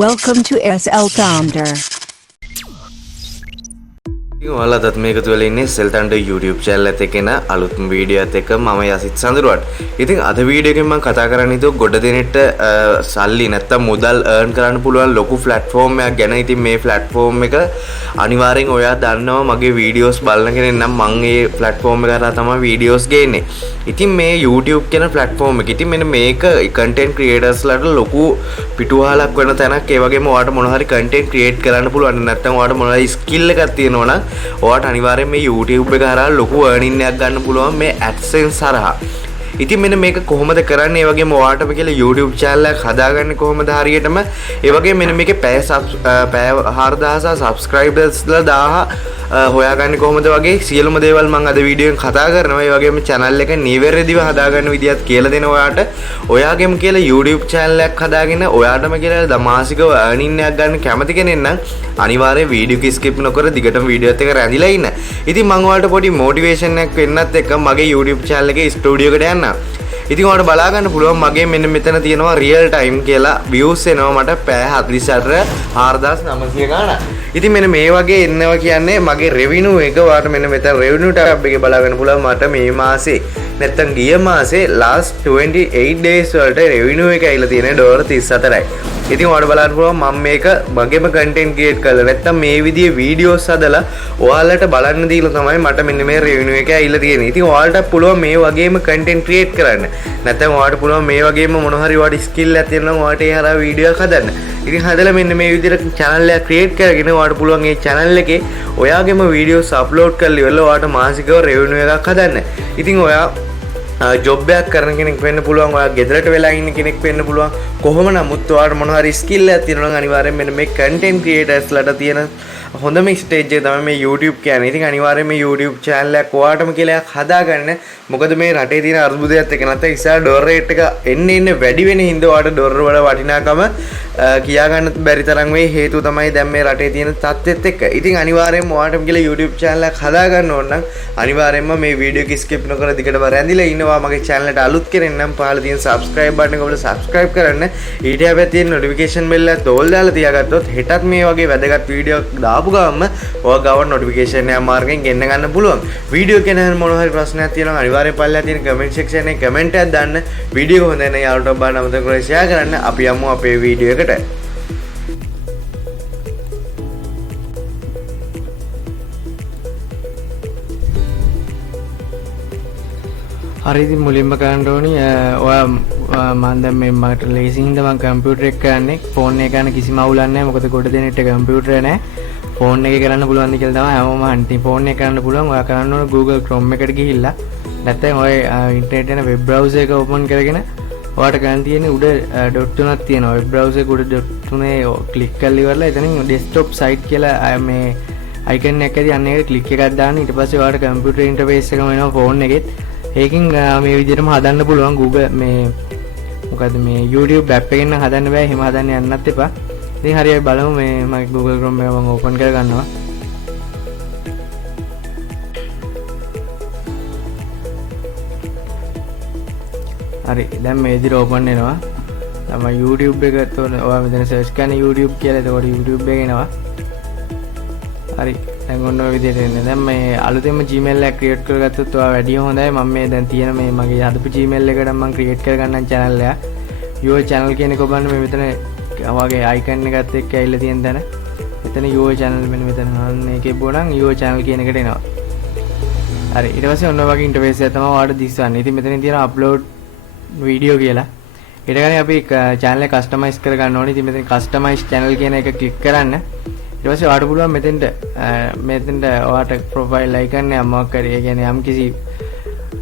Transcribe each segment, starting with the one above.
Welcome to SL.THUNDER. ඔයාලටත් මේක තුල ඉන්නේ SL.THUNDER YouTube channel එකත් එක්ක එන අලුත්ම වීඩියෝ එකත් එක්ක මම යසිත් සඳරුවට. ඉතින් අද වීඩියෝ එකෙන් මම කතා කරන්න හිතුව ගොඩ දෙනෙක්ට සල්ලි නැත්තම් මුදල් earn කරන්න පුළුවන් ලොකු platform එකක් ගැන. ඉතින් මේ platform එක අනිවාර්යෙන් ඔයා දන්නවා මගේ videos බලන කෙනෙක් නම් මම මේ platform එක කරා තමයි videos ගේන්නේ. ඉතින් මේ YouTube කියන platform එක ඉතින් මෙන්න මේක content creators ලට ලොකු පිටුවහලක් වෙන තැනක්. ඒ වගේම ඔයාට මොන හරි content create කරන්න පුළුවන් නැත්තම් ඔයාට මොන හරි skill එකක් තියෙනවා නම් ඔයාට අනිවාර්යෙන් මේ YouTube එක හරහා ලොකු earning එකක් ගන්න පුළුවන් මේ AdSense හරහා. ඉතින් මෙන්න මේක කොහොමද කරන්නේ? ඒ වගේම ඔයාටම කියලා YouTube channel එකක් හදාගන්නේ කොහොමද හරියටම? ඒ වගේම මෙන්න මේකේ පැය 4000 subscribersලා 1000 හොයාගන්නේ කොහොමද වගේ සියලුම දේවල් මම අද වීඩියෝ එකෙන් කතා කරනවා. ඒ වගේම channel එක නිවැරදිව හදාගන්න විදිහත් කියලා දෙන ඔයාට. ඔයාගෙම කියලා YouTube channel එකක් හදාගෙන ඔයාටම කියලා මාසිකව earning එකක් ගන්න කැමති කෙනෙක් නම් අනිවාර්යෙන් වීඩියෝ එක skip නොකර දිගටම වීඩියෝත් එක රැඳිලා ඉන්න. ඉතින් මම ඔයාලට පොඩි motivation එකක් වෙන්නත් එක්ක මගේ YouTube channel එකේ ස්ටුඩියෝ එකට යන්න. ඉතින් ඔයාලට බලා ගන්න පුළුවන් මගේ මෙන්න මෙතන තියෙනවා real time කියලා views එනවා මට පැය 44900 ගාණක්. ඉතින් මෙන්න මේ වගේ එනවා කියන්නේ මගේ revenue එක. ඔයාලට මෙන්න මෙතන revenue tab එකේ බලා ගන්න පුළුවන් මට මේ මාසේ නැත්තම් ගිය මාසේ last 28 days වලට revenue එක ඇවිල්ලා තියෙන්නේ $34යි. ඉතින් ඔයාලට බලන්න පුළුවන් මම මේක මගේම content create කරලා නැත්තම් මේ විදිහේ videos හදලා ඔයාලට බලන්න දීලා තමයි මට මෙන්න මේ revenue එක ඇවිල්ලා තියෙන්නේ. ඉතින් ඔයාලට පුළුවන් මේ වගේම content create කරන්න. නැත්තම් ඔයාලට පුළුවන් මේ වගේම මොන හරි ඔයාලට skill එකක් තියෙනවා නම් ඔයාලට ඒ හරහා video එකක් හදන්න. ඉතින් හදලා මෙන්න මේ විදිහට channel එකක් create කරගෙන ඔයාලට පුළුවන් මේ channel එකේ ඔයාගේම videos upload කරලා ඉවරලා ඔයාලට මාසිකව revenue එකක් හදන්න. ඉතින් ඔයා ජොබ් එකක් කරන කෙනෙක් වෙන්න පුළුවන්, ඔයා ගෙදරට වෙලා ඉන්න කෙනෙක් වෙන්න පුළුවන්. කොහොම නමුත් ඔයාට මොන හරි ස්කිල් එකක් තියෙනවා නම් අනිවාර්යෙන් මෙන්න මේ content creators ලට තියෙන හොඳම ස්ටේජ් එක තමයි මේ YouTube කියන්නේ. ඉතින් අනිවාර්යෙන් මේ YouTube channel එක ඔයාටම කියලා එකක් හදාගන්න. මොකද මේ රටේ තියෙන අර්බුදයත් එක්ක නැත්නම් ඉස්සර ඩොලර් රේට් එක එන්න වැඩි වෙන හින්දා ඔයාට ඩොලර් වල වටිනාකම කියා ගන්න බැරි තරම් වෙයි. හේතුව තමයි දැන් මේ රටේ තියෙන තත්ත්වෙත් එක්ක. ඉතින් අනිවාර්යෙන්ම ඔයාටම කියලා YouTube channel එකක් හදාගන්න ඕන නම් අනිවාර්යෙන්ම මේ වීඩියෝ එක skip නොකර දිගටම රැඳිලා ඉන්නවා. මගේ channel එකට අලුත් කෙනෙක් නම් පහළ තියෙන subscribe button එක ඔබලා subscribe කරන්න. ඊට හැබැයි තියෙන notification bell එක තෝල් දාලා තියාගත්තොත් හෙටත් මේ වගේ වැදගත් වීඩියෝ දාපු ගමන් ඔයා ගාව notification එක මාර්ගෙන් ගෙන්න ගන්න පුළුවන්. වීඩියෝ එක ගැන මොන හරි ප්‍රශ්නයක් තියෙනවා අනිවාර්යෙන් පල්ලෙහා තියෙන comment section එකේ comment එකක් දාන්න. වීඩියෝ එක හොඳ නැත්නම් යාළුවන්ට බලන්න අමතක කරලා share කරන්න. අපි යමු අපේ වීඩියෝ එකට. හරි ඉතින් මුලින්ම කරන්න ඕනි ඔයා මම දැන් මේ මට ලේසියෙන් ඉඳන් මම කම්පියුටර් එක කරන්නේ ෆෝන් එක ගන්න කිසිම අවුලක් නැහැ. මොකද ගොඩ දෙනෙක්ට කම්පියුටර් නැහැ. ෆෝන් එකේ කරන්න පුළුවන් ද කියලා තමයි හැමෝම අහන්නේ. ඉතින් ෆෝන් එකේ කරන්න පුළුවන්. ඔයා කරන්න ඕන Google Chrome එකට ගිහිල්ලා නැත්නම් ඔය ඉන්ටර්නෙට් යන වෙබ් browser එක ඕපන් කරගෙන ඔයාට ගන්න තියෙන්නේ උඩ ඩොට් තුනක් තියෙනවා. වෙබ් browser එක උඩ ඩොට් තුනේ ක්ලික් කරලා ඉවරලා එතනින් desktop site කියලා මේ icon එකක් ඇති අන්න ඒකට ක්ලික් එකක් දාන්න. ඊට පස්සේ ඔයාට කම්පියුටර් ඉන්ටර්ෆේස් එකම එනවා ෆෝන් එකෙත්. ඒකින් මේ විදිහටම හදන්න පුළුවන්. Google මේ මොකද මේ YouTube app එකෙන් නම් හදන්න බෑ. එහෙම හදන්න යන්නත් එපා. ඉතින් හරි අපි බලමු මේ මම Google Chrome එක මම ඕපන් කර ගන්නවා. හරි දැන් මේ විදිහට ඕපන් වෙනවා. තමයි YouTube එක තෝරන ඔයා මෙතන search කරන YouTube කියලා. එතකොට YouTube එක එනවා. හරි දැන් ඔන්න ඔය විදිහට එන්නේ. දැන් මේ අලුතෙන්ම Gmail එක create කරගත්තොත් ඔයා වැඩිය හොඳයි. මම මේ දැන් තියෙන මේ මගේ හදපු Gmail එකට මම create කරගන්නම් channel එක. your channel කියන එක ඔබන්න මේ මෙතන වගේ icon එකත් එක්ක ඇවිල්ලා තියෙන තැන. මෙතන your channel මෙන්න මෙතන අන්න ඒකේ බොනම් your channel කියන එකට එනවා. හරි ඊට පස්සේ ඔන්න ඔය වගේ interface එක තමයි ඔයාලට දිස්සන්නේ. ඉතින් මෙතනින් තියෙන upload video කියලා. ඊට ගන්නේ අපි channel එක customize කරගන්න ඕනේ. ඉතින් මෙතන customize channel කියන එක click කරන්න. ඊට පස්සේ ඔයාලට පුළුවන් මෙතෙන්ට ඔයාට profile icon එක මොකක් හරි ඒ කියන්නේ යම් කිසි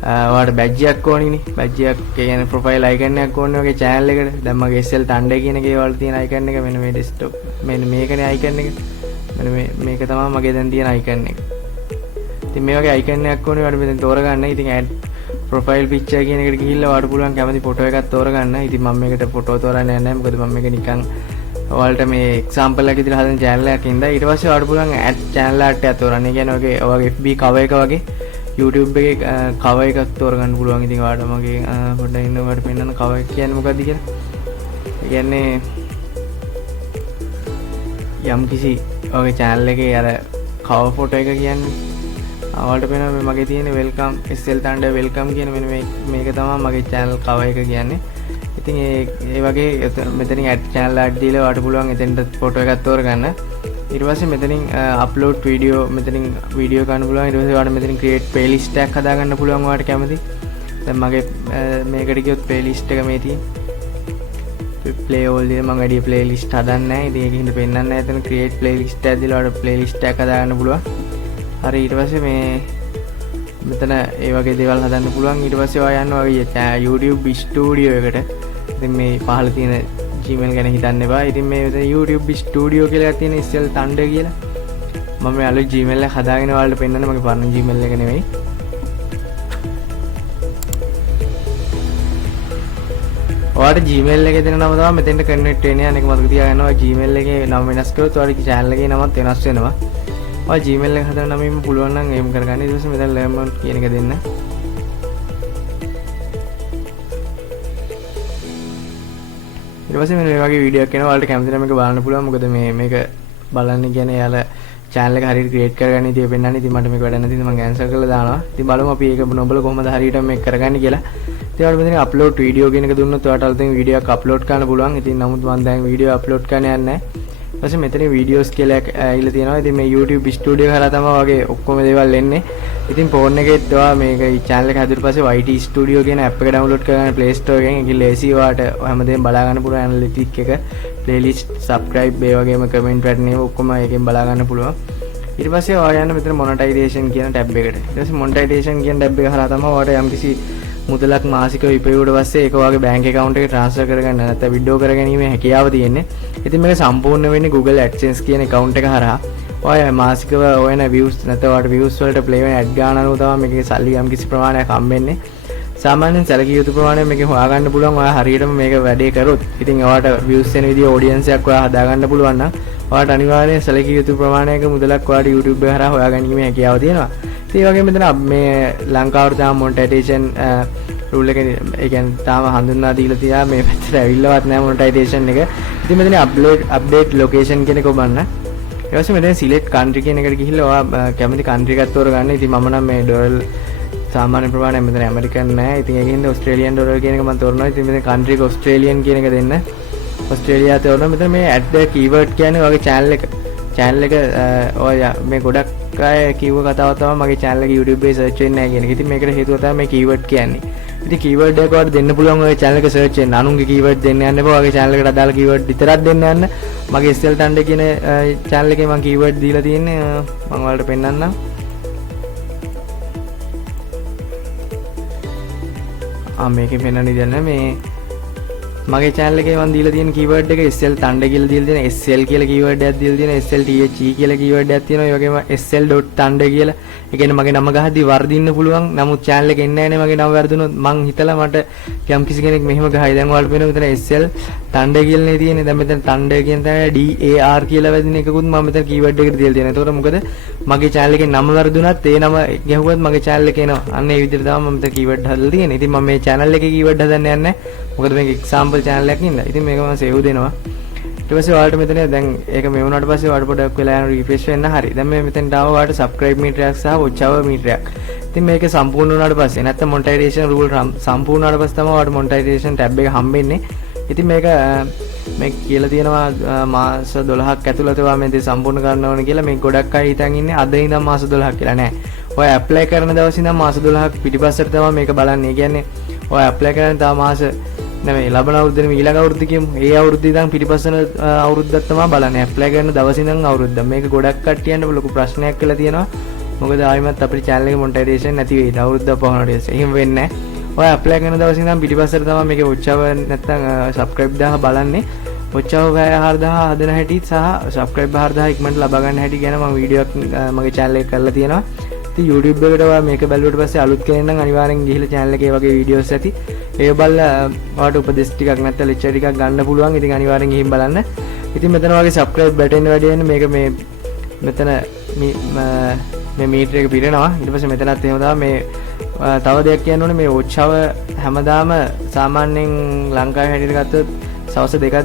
ඔයාලට badge එකක් ඕනිනේ. badge එකක් කියන්නේ profile icon එකක් ඕනේ වගේ channel එකට. දැන් මගේ SL.THUNDER කියන එකේ ඔයාලට තියෙන icon එක මෙන්න මේ desktop මෙන්න මේකනේ icon එක. මෙන්න මේක තමයි මගේ දැන් තියෙන icon එක. ඉතින් මේ වගේ icon එකක් ඕනේ ඔයාලට මෙතෙන් තෝරගන්න. ඉතින් add profile picture කියන එකට ගිහිල්ලා ඔයාලට පුළුවන් කැමති photo එකක් තෝරගන්න. ඉතින් මම මේකට photo තෝරන්නේ නැහැ. මොකද මම මේක නිකන් ඔයාලට මේ example එකක් විදිහට හදන channel එකක් ඉඳලා ඊට පස්සේ ඔයාලට පුළුවන් add channel art එකක් තෝරන්න. ඒ කියන්නේ ඔයගේ FB cover එක වගේ YouTube එකේ cover එකක් තෝරගන්න පුළුවන්. ඉතින් ඔයාලට මගේ පොඩ්ඩක් ඉන්න ඔයාලට පෙන්නන cover එක කියන්නේ මොකක්ද කියලා. ඒ කියන්නේ යම් කිසි ඔගේ channel එකේ අර cover photo එක කියන්නේ ඔයාලට පේනවා මේ මගේ තියෙන welcome SL.THUNDER welcome කියන මෙන්න මේක තමයි මගේ channel cover එක කියන්නේ. ඉතින් ඒ වගේ මෙතනින් add channel add දීලා ඔයාලට පුළුවන් එතෙන්ට photo එකක් තෝරගන්න. ඊට පස්සේ මෙතනින් upload video මෙතනින් video ගන්න පුළුවන්. ඊට පස්සේ ඔයාලට මෙතනින් create playlist එකක් හදාගන්න පුළුවන් ඔයාලට කැමති. දැන් මගේ මේකට ගියොත් playlist එක මේ තියෙන. play all දේ මම වැඩි playlist හදන්නේ නැහැ. ඉතින් ඒකින්ද පෙන්නන්නේ නැහැ. එතන create playlist එකක් දීලා ඔයාලට playlist එකක් හදාගන්න පුළුවන්. හරි ඊට පස්සේ මේ මෙතන ඒ වගේ දේවල් හදන්න පුළුවන්. ඊට පස්සේ ඔයා යන්න වගේ YouTube studio එකට. ඉතින් මේ පහළ තියෙන Gmail ගැන හිතන්න එපා. ඉතින් මේ YouTube studio කියලා එකක් තියෙන SL.THUNDER කියලා. මම මේ අලුත් Gmail එක හදාගෙන ඔයාලට පෙන්නන්න මගේ පරණ Gmail එක නෙවෙයි. ඔයාලට Gmail එකේ දෙන නම තමයි මෙතෙන්ට කනෙක්ට් වෙන්නේ. අනේක මතක තියාගන්න. ඔයා Gmail එකේ නම වෙනස් කරොත් ඔයාලගේ channel එකේ නමත් වෙනස් වෙනවා. ඔය Gmail එක හදන්න නම් පුළුවන් නම් එහෙම කරගන්න. ඊට පස්සේ මෙතන learn කියන එක දෙන්න. ඊට පස්සේ මේ වගේ වීඩියෝ එකක් එනවා. ඔයාලට කැමති නම් මේක බලන්න පුළුවන්. මොකද මේක බලන්න කියන්නේ යාලා channel එක හරියට create කරගන්න ඉතින් පෙන්නන්නේ. ඉතින් මට මේක වැඩ නැති ඉතින් මම cancel කරලා දානවා. ඉතින් බලමු අපි ඒක නොබල කොහොමද හරියට මේක කරගන්නේ කියලා. ඉතින් ඔයාලට මෙතන upload video කියන එක දුන්නොත් ඔයාලට අලුතෙන් වීඩියෝ එකක් upload කරන්න පුළුවන්. ඉතින් නමුත් මම දැන් වීඩියෝ upload කරන්න යන්නේ නැහැ. ඊපස්සේ මෙතන videos කියලා ඇවිල්ලා තියෙනවා. ඉතින් මේ YouTube studio කරා තමයි වගේ ඔක්කොම දේවල් එන්නේ. ඉතින් phone එකේත් ඔයා මේක channel එක හැදුවට පස්සේ YT studio කියන app එක download කරගන්න Play Store එකෙන්. ඒකේ lazy ඔයාට හැමදේම බලා ගන්න පුළුවන්. analytics එක, playlist, subscribe ඒ වගේම comment pattern එක ඔක්කොම එකෙන් බලා ගන්න පුළුවන්. ඊට පස්සේ ඔයා යන්න මෙතන monetization කියන tab එකට. ඊට පස්සේ monetization කියන tab එක හරහා තමයි ඔයාට යම්කිසි මුදලක් මාසිකව ඉපෙවුවට පස්සේ ඒක ඔයාගේ bank account එකට transfer කරගන්න නැත්නම් withdraw කරගැනීමේ හැකියාව තියෙන්නේ. ඉතින් මේක සම්පූර්ණ වෙන්නේ Google AdSense කියන account එක හරහා. ඔයා මාසිකව ඔයන views නැත්නම් ඔයාට views වලට play වෙන ad ගාන අනුව තමයි මේකේ සල්ලි යම්කිසි ප්‍රමාණයක් හම්බෙන්නේ. සාමාන්‍යයෙන් සැලකිය යුතු ප්‍රමාණය මේකේ හොයාගන්න පුළුවන්. ඔයා හරියටම මේක වැඩේ කරොත්. ඉතින් ඔයාට views එන විදිය audience එකක් ඔයා හදාගන්න පුළුවන් නම් ඔයාට අනිවාර්යයෙන් සැලකිය යුතු ප්‍රමාණයක මුදලක් ඔයාට YouTube එක හරහා හොයාගැනීමේ හැකියාව තියෙනවා. ඒ වගේම මෙතන මේ ලංකාවට තාම monetization rule එක ඒ කියන්නේ තාම හඳුන්වා දීලා තියා මේ පැත්තට ඇවිල්ලවත් නැහැ monetization එක. ඉතින් මෙතන update location කියන එක ඔබන්න. ඊට පස්සේ මෙතන select country කියන එකට ගිහිල්ලා ඔයා කැමති country එකක් තෝරගන්න. ඉතින් මම නම් මේ ඩොලර් සාමාන්‍ය ප්‍රමාණයක් මෙතන ඇමරිකන් නැහැ. ඉතින් ඒකින්ද ඔස්ට්‍රේලියන් ඩොලර් කියන එක මම තෝරනවා. ඉතින් මෙතන country එක ඔස්ට්‍රේලියන් කියන එක දෙන්න. ඔස්ට්‍රේලියාව තෝරනවා. මෙතන මේ add the keyword කියන්නේ ඔයාගේ channel එක ඔයා මේ ගොඩක් අය කිව්ව කතාව තමයි මගේ channel එක YouTube එකේ search වෙන්නේ නැහැ කියන එක. ඉතින් මේකට හේතුව තමයි මේ keyword කියන්නේ. ඉතින් keyword එක ඔයාලට දෙන්න පුළුවන් ඔය channel එක search වෙන්න. අනුන්ගේ keyword දෙන්න යන්න එපා. ඔයාගේ channel එකට අදාළ keyword විතරක් දෙන්න යන්න. මගේ SL.THUNDER කියන channel එකේ මම keyword දීලා තියෙන්නේ. මම ඔයාලට පෙන්නන්නම්. මේකේ පෙන්නන්න ඉතින් මේ මගේ channel එකේ මම දීලා තියෙන keyword එක SL.THUNDER කියලා දීලා තියෙන SL කියලා keyword එකක් දීලා තියෙන SL.THE කියලා keyword එකක් තියෙනවා. ඒ වගේම SL.THUNDER කියලා. ඒ කියන්නේ මගේ නම ගහද්දි වර්ධින්න පුළුවන්. නමුත් channel එකේ එන්නේ නැහැ නේ මගේ නම වර්ධුනොත් මං හිතලා මට යම් කිසි කෙනෙක් මෙහෙම ගහයි. දැන් ඔයාලට පේනවා මෙතන SL.THUNDER කියලා නේ තියෙන්නේ. දැන් මෙතන THUNDER කියන තැන DAR කියලා වැදින එකකුත් මම මෙතන keyword එකට දීලා තියෙනවා. ඒතකොට මොකද මගේ channel එකේ නම වර්ධුනත් ඒ නම ගැහුවත් මගේ channel එකේ එනවා. අන්න ඒ විදිහට තමයි මම මෙතන keyword හදලා තියෙන්නේ. ඉතින් මම මේ channel එකේ keyword හදන්න යන්නේ නැහැ. මොකද මේක example channel එකක් ඉන්න. ඉතින් මේක මම save දෙනවා. ඊට පස්සේ ඔයාලට මෙතන දැන් ඒක මේ වුණාට පස්සේ ඔයාලට පොඩ්ඩක් වෙලා යන refresh වෙන්න හරි. දැන් මේ මෙතෙන්ට ආව ඔයාලට subscribe meter සහ watch hour meter. ඉතින් මේක සම්පූර්ණ වුණාට පස්සේ නැත්නම් monetization rule සම්පූර්ණ වුණාට පස්සේ තමයි ඔයාලට monetization tab එක හම්බෙන්නේ. ඉතින් මේක කියලා තියෙනවා මාස 12ක් ඇතුළත ඔයා මේ දේ සම්පූර්ණ කරන්න ඕනේ කියලා. මේ ගොඩක් අය හිතන් ඉන්නේ අද ඉඳන් මාස 12ක් කියලා නෑ. ඔය apply කරන දවස් ඉඳන් මාස 12ක් පිටිපස්සට තමයි මේක බලන්නේ. ඒ කියන්නේ ඔය apply කරන තව මාස නෙමෙයි ලබන අවුරුද්දේ මේ ඊළඟ අවුරුද්ද කියමු. ඒ අවුරුද්දේ ඉඳන් පිටිපස්සන අවුරුද්දක් තමයි බලන්නේ. apply කරන දවස් ඉඳන් අවුරුද්ද. මේක ගොඩක් කට්ටියන්ට ලොකු ප්‍රශ්නයක් කියලා තියෙනවා. මොකද ආයිමත් අපේ channel එකේ monetization නැති වෙයිද අවුරුද්දක් පහනට ඉස්සේ. එහෙම වෙන්නේ නැහැ. ඔය apply කරන දවස් ඉඳන් පිටිපස්සට තමයි මේකේ watch hour නැත්නම් subscribe 1000 බලන්නේ. watch hour 4000 හදන හැටි සහ subscribe 4000 ඉක්මනට ලබා ගන්න හැටි ගැන මම වීඩියෝ එකක් මගේ channel එකේ කරලා තියෙනවා. ඉතින් YouTube එකට ඔයා මේක බැලුවට පස්සේ අලුත් කෙනෙක් නම් අනිවාර්යෙන් ගිහිල්ලා channel එකේ වගේ වීඩියෝස් ඇති. ඒක බලලා ඔයාට උපදෙස් ටිකක් නැත්නම් lecture ටිකක් ගන්න පුළුවන්. ඉතින් අනිවාර්යෙන් ගිහින් බලන්න. ඉතින් මෙතන වගේ subscribe button වැඩි වෙන මේක මේ මෙතන මේ meter එක පිරෙනවා. ඊට පස්සේ මෙතනත් එහෙම තමයි මේ තව දෙයක් කියන්න ඕනේ මේ watch hour හැමදාම සාමාන්‍යයෙන් ලංකාවේ හැටියට ගත්තොත් සවස් 2:00ක්.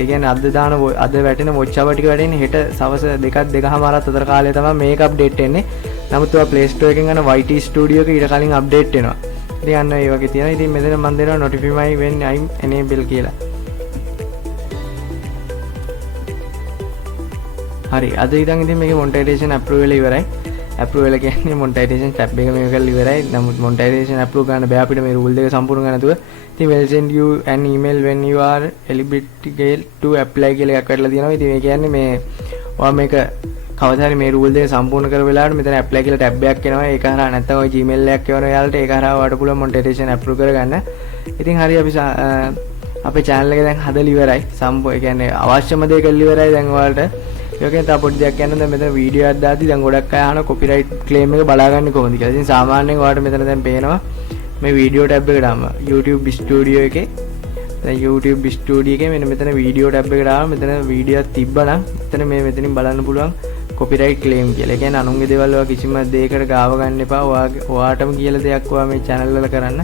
ඒ කියන්නේ අද දාන අද වැටෙන watch hour ටික වැටෙන්නේ හෙට සවස් 2:00ක් අතර කාලය තමයි මේක අප්ඩේට් වෙන්නේ. නමුත් ඔය Play Store එකෙන් ගන්න YT Studio එක ඊට කලින් අප්ඩේට් වෙනවා. ඉතින් අන්න ඒ වගේ තියෙනවා. ඉතින් මෙතන මම දෙනවා notify when I'm enable කියලා. හරි අද ඉතින් මේකේ monetization approve වෙලා ඉවරයි. approve වෙලා කියන්නේ monetization tab එක මේක කරලා ඉවරයි. නමුත් monetization approve ගන්න බෑ අපිට මේ rule දෙක සම්පූර්ණ කරන්න නැතුව. ඉතින් will send you an email when you are eligible to apply කියලා එකක් වැටලා තියෙනවා. ඉතින් මේ කියන්නේ මේ ඔයා මේක කවදා හරි මේ rule දෙක සම්පූර්ණ කර වෙලාවට මෙතන apply කියලා tab එකක් එනවා. ඒක හරහා නැත්නම් ඔය Gmail එකක් එවනවා යාළුවට. ඒක හරහා ඔයාලට පුළුවන් monetization approve කරගන්න. ඉතින් හරි අපි අපේ channel එක දැන් හදලා ඉවරයි. ඒ කියන්නේ අවශ්‍යම දේ කරලා ඉවරයි දැන් ඔයාලට. ඒකෙන් තව පොඩි දෙයක් කියන්න දැන් මෙතන වීඩියෝ එකක් දාද්දි දැන් ගොඩක් අය අහන කොපිරයිට් ක්ලේම් එක බලාගන්නේ කොහොමද කියලා. ඉතින් සාමාන්‍යයෙන් ඔයාලට මෙතන දැන් පේනවා මේ වීඩියෝ ටැබ් එකට ආවම YouTube ස්ටුඩියෝ එකේ දැන් YouTube ස්ටුඩියෝ එකේ මෙන්න මෙතන වීඩියෝ ටැබ් එකට ආවම මෙතන වීඩියෝ එකක් තිබ්බනම් මෙතන මෙතනින් බලන්න පුළුවන් කොපිරයිට් ක්ලේම් කියලා. ඒ කියන්නේ අනුන්ගේ දේවල් ඔයා කිසිම දෙයකට ගාව ගන්න එපා. ඔයාටම කියලා දෙයක් ඔයා මේ channel වල කරන්න.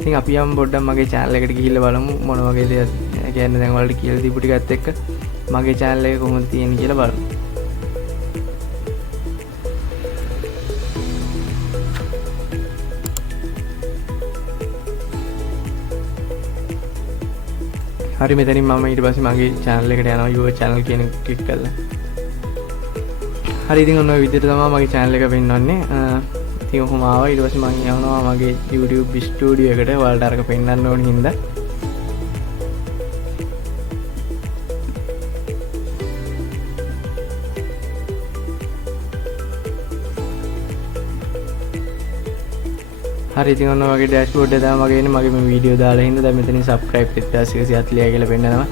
ඉතින් අපි යමු පොඩ්ඩක් මගේ channel එකට ගිහිල්ලා බලමු මොන වගේ දේවල්. ඒ කියන්නේ දැන් ඔයාලට කියලා දීපු ටිකත් එක්ක මගේ channel එක කොහොමද තියෙන්නේ කියලා බලමු. හරි මෙතනින් මම ඊට පස්සේ මගේ channel එකට යනවා your channel කියන එක ක්ලික් කරලා. හරි ඉතින් ඔන්න ඔය විදිහට තමයි මගේ channel එක පෙන්වන්නේ. ඉතින් ඔහොම ආවා ඊට පස්සේ මම යනවා මගේ YouTube studio එකට ඔයාලට අරක පෙන්වන්න ඕන හින්දා. හරි ඉතින් ඔන්න වගේ ඩෑෂ්බෝඩ් එක තමයි මගේ ඉන්නේ මගේ මේ වීඩියෝ දාලා හින්දා දැන් මෙතනින් subscribe 7140 කියලා පෙන්නනවා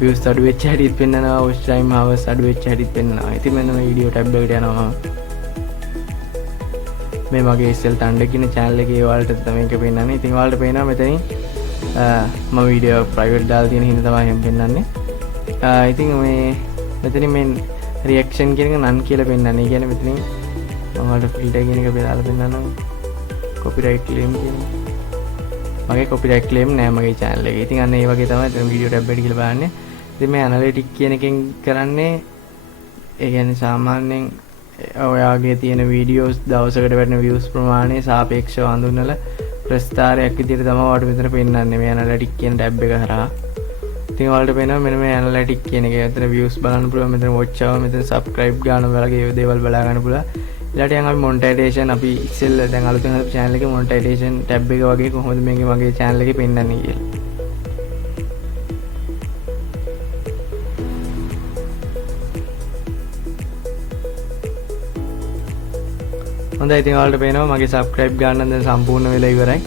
views අඩු වෙච්ච හැටිත් පෙන්නනවා watch time hours අඩු වෙච්ච හැටිත් පෙන්නනවා ඉතින් මෙන්න මේ වීඩියෝ ටැබ් එකට යනවා මේ මගේ SL.THUNDER කියන channel එකේ ඔයාලට තමයි මේක පෙන්නන්නේ ඉතින් ඔයාලට පේනවා මෙතනින් මම වීඩියෝ private දාලා තියෙන හින්දා තමයි මම පෙන්නන්නේ ඉතින් මේ මෙතනින් මේ reaction කියන එක none කියලා පෙන්නන්නේ ඒ කියන්නේ මෙතනින් මම ඔයාලට filter කියන එක දාලා පෙන්නනවා copyright claim කියන්නේ මගේ copyright claim නෑ මගේ channel එකේ. ඉතින් අන්න ඒ වගේ තමයි දැන් වීඩියෝ ටැබ් එකට කියලා බලන්නේ. ඉතින් මේ analytics කියන එකෙන් කරන්නේ ඒ කියන්නේ සාමාන්‍යයෙන් ඔයාගේ තියෙන වීඩියෝස් දවසකට වැටෙන views ප්‍රමාණය සාපේක්ෂව හඳුන්වලා ප්‍රස්ථාරයක් විදිහට තමයි ඔයාලට මෙතන පෙන්නන්නේ මේ analytics කියන ටැබ් එක හරහා. ඉතින් ඔයාලට පේනවා මෙන්න මේ analytics කියන එක. මෙතන views බලන්න පුළුවන්, මෙතන watch hour, මෙතන subscribe ගන්න වගේ දේවල් බලා ගන්න පුළුවන්. ඊළඟට යන් අපි monetization අපි ඉස්සෙල්ල දැන් අලුතෙන් හදපු channel එකේ monetization tab එක වගේ කොහොමද මේකේ මගේ channel එකේ පෙන්නන්නේ කියලා. හොඳයි ඉතින් ඔයාලට පේනවා මගේ subscribe ගන්න දැන් සම්පූර්ණ වෙලා ඉවරයි.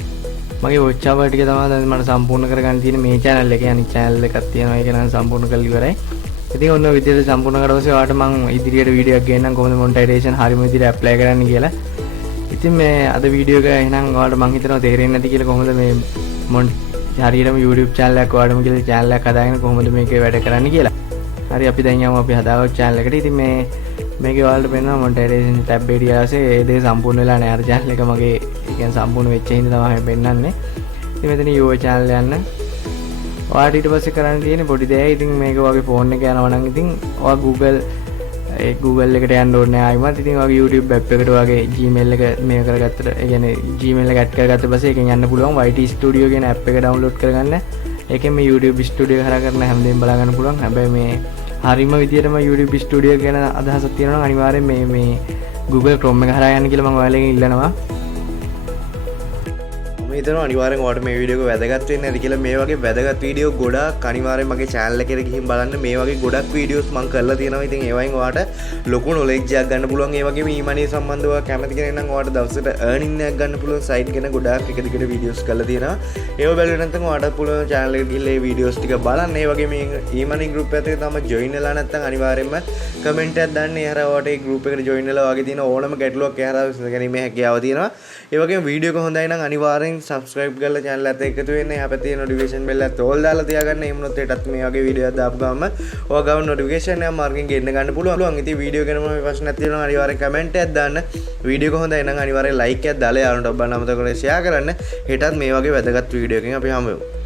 මගේ watch hour ටික තමයි දැන් මට සම්පූර්ණ කරගන්න තියෙන්නේ මේ channel එකේ. අනිත් channel එකක් තියෙනවා ඒක නම් සම්පූර්ණ කරලා ඉවරයි. ඉතින් ඔන්න ඔය විදිහට සම්පූර්ණ කරලා පස්සේ ඔයාලට මම ඉදිරියට වීඩියෝ එකක් ගේන්නම් කොහොමද monetization හරියම විදිහට apply කරන්න කියලා. ඉතින් මේ අද වීඩියෝ එක එහෙනම් ඔයාලට මම හිතනවා තේරෙන්නේ නැති කියලා කොහොමද මේ හරියටම YouTube channel එකක් ඔයාලටම කියලා channel එකක් හදාගෙන කොහොමද මේකේ වැඩ කරන්න කියලා. හරි අපි දැන් යමු අපි හදාගත්තු channel එකට. ඉතින් මේකේ ඔයාලට පේනවා monetization tab එකට ඊට ඒ දේ සම්පූර්ණ වෙලා නැහැ. අර channel එක මගේ ඒ කියන්නේ සම්පූර්ණ වෙච්ච හින්දා තමයි පෙන්නන්නේ. ඉතින් මෙතන your channel යන්න ඔයාලට ඊට පස්සේ කරන්න තියෙන්නේ පොඩි දෙයක්. ඉතින් මේක වගේ ෆෝන් එක යනවා නම් ඉතින් ඔයා Google එකට යන්න ඕනේ නැහැ ආයිමත්. ඉතින් ඔයාගේ YouTube app එකට ඔයාගේ Gmail එක මේ කරගත්තට ඒ කියන්නේ Gmail එක ඇඩ් කරගත්ත පස්සේ ඒකෙන් යන්න පුළුවන් YT Studio කියන app එක download කරගන්න. ඒකෙන් මේ YouTube Studio හරහා කරන හැමදේම බලා ගන්න පුළුවන්. හැබැයි මේ හරියම විදියටම YouTube Studio ගැන අදහසක් තියෙනවා නම් අනිවාර්යෙන් මේ Google Chrome එක හරහා යන්න කියලා මම ඔයාලගෙන් ඉල්ලනවා. හිතනවා අනිවාර්යෙන් ඔයාලට මේ වීඩියෝ එක වැදගත් වෙන්න ඇති කියලා. මේ වගේ වැදගත් වීඩියෝ ගොඩක් අනිවාර්යෙන් මගේ channel එකට ගිහින් බලන්න. මේ වගේ ගොඩක් වීඩියෝස් මම කරලා තියෙනවා. ඉතින් ඒවයින් ඔයාලට ලොකු knowledge එකක් ගන්න පුළුවන්. ඒ වගේම e-money සම්බන්ධව කැමති කෙනෙක් නම් ඔයාලට දවසට earning එකක් ගන්න පුළුවන් site ගැන ගොඩක් එක දිගට වීඩියෝස් කරලා තියෙනවා. ඒව බැලුවේ නැත්නම් ඔයාලට පුළුවන් channel එකට ගිහිල්ලා මේ වීඩියෝස් ටික බලන්න. ඒ වගේම මේ e-money group එකකට තමයි join වෙලා නැත්නම් අනිවාර්යෙන්ම comment එකක් දාන්න. ඒ හරහා ඔයාලට මේ group එකට join වෙලා ඔයාගේ තියෙන ඕනම ගැටලුවක් ඒ හරහා විසඳගැනීමේ හැකියාව තියෙනවා. ඒ වගේම වීඩියෝ එක හොඳයි නම් අනිවාර්යෙන් subscribe කරලා channel එකට එකතු වෙන්න. එහා පැත්තේ notification bell එකත් all දාලා තියාගන්න. එහෙම වුණොත් ඒටත් මේ වගේ වීඩියෝ එකක් දාපු ගමන් ඔයාගාව notification එක මාර්ගෙන් ගෙන්න ගන්න පුළුවන්. ඉතින් වීඩියෝ ගැන මොන ප්‍රශ්නයක් තියෙනවා අනිවාර්යෙන් comment එකක් දාන්න. වීඩියෝ එක හොඳයි නම් අනිවාර්යෙන් like එකක් දාලා යාළුවන්ට ඔබ අමතක කරලා share කරන්න. හෙටත් මේ වගේ වැදගත් වීඩියෝ එකකින් අපි හමු වෙමු.